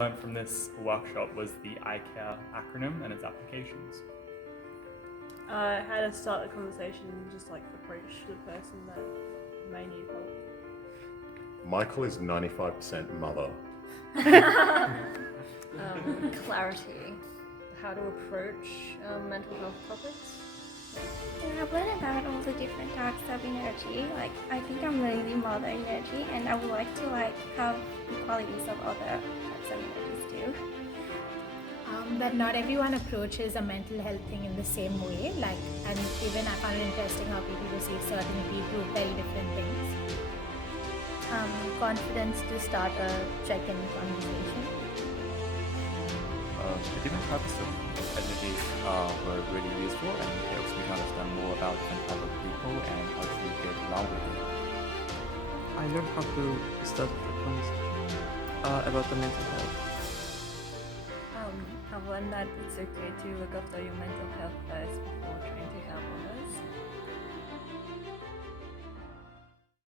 Learned from this workshop was the ICARE acronym and its applications. How to start a conversation, just like approach the person that may need help. Michael is 95% mother. Clarity. How to approach mental health topics. Yeah, I've learned about all the different types of energy. Like, I think I'm really mother energy, and I would like to have the qualities of other types of energies too. That not everyone approaches a mental health thing in the same way. And even I found it interesting how people receive certain people very different things. Confidence to start a check-in conversation. The different types of energies were really useful and helps me understand more about different types of people and how to get along with them. I learned how to start the conversation about the mental health. I've learned that it's okay to look after your mental health first before trying to help others.